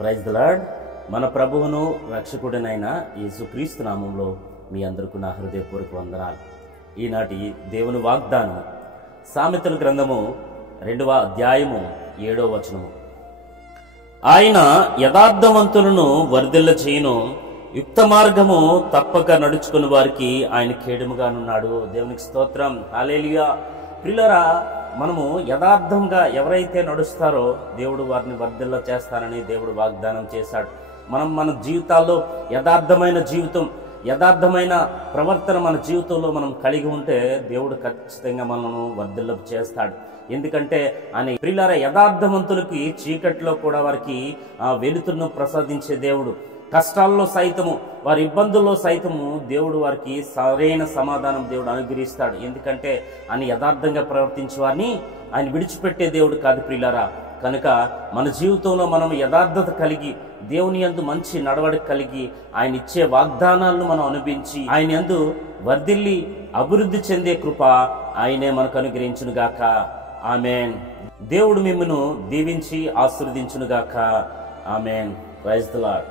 Praise the lord. మన ప్రభువును రక్షకుడినైన యేసుక్రీస్తు నామంలో మీ అందరికీ నా హృదయపూర్వక వందనాలు. ఈనాటి దేవుని వాగ్దానం సామెతల గ్రంథము 2వ అధ్యాయము 7వ వచనము. ఆయన యథార్థవంతులను వర్ధిల్ల చేయును, యుక్త మార్గము తప్పక నడుచుకుని వారికి ఆయన కేడముగానున్నాడు. దేవునికి స్తోత్రం, హల్లెలూయా. ప్రియులారా, మనము యథార్థంగా ఎవరైతే నడుస్తారో దేవుడు వారిని వర్ధిల్ల చేస్తానని దేవుడు వాగ్దానం చేశాడు. మనం మన జీవితాల్లో యథార్థమైన జీవితం, యథార్థమైన ప్రవర్తన మన జీవితంలో మనం కలిగి ఉంటే దేవుడు ఖచ్చితంగా మనను వర్ధిల్ల చేస్తాడు. ఎందుకంటే ఆయన ప్రియులారా, యథార్థవంతులకి చీకట్లో కూడా వారికి వెలుతురును ప్రసాదించే దేవుడు. కష్టాల్లో సైతము, వారి ఇబ్బందుల్లో సైతము దేవుడు వారికి సరైన సమాధానం దేవుడు అనుగ్రహిస్తాడు. ఎందుకంటే ఆయన యథార్థంగా ప్రవర్తించే వారిని ఆయన విడిచిపెట్టే దేవుడు కాదు ప్రియులారా. కనుక మన జీవితంలో మనం యథార్థత కలిగి, దేవుని యందు మంచి నడవడిక కలిగి, ఆయన ఇచ్చే వాగ్దానాలను మనం అనుభవించి ఆయన యందు వర్ధిల్లి అభివృద్ధి చెందే కృప ఆయనే మనకు అనుగ్రహించునుగాక. ఆమేన్. దేవుడు మిమ్మను దీవించి ఆశీర్వదించునుగాక. ఆమేన్. Praise the lord.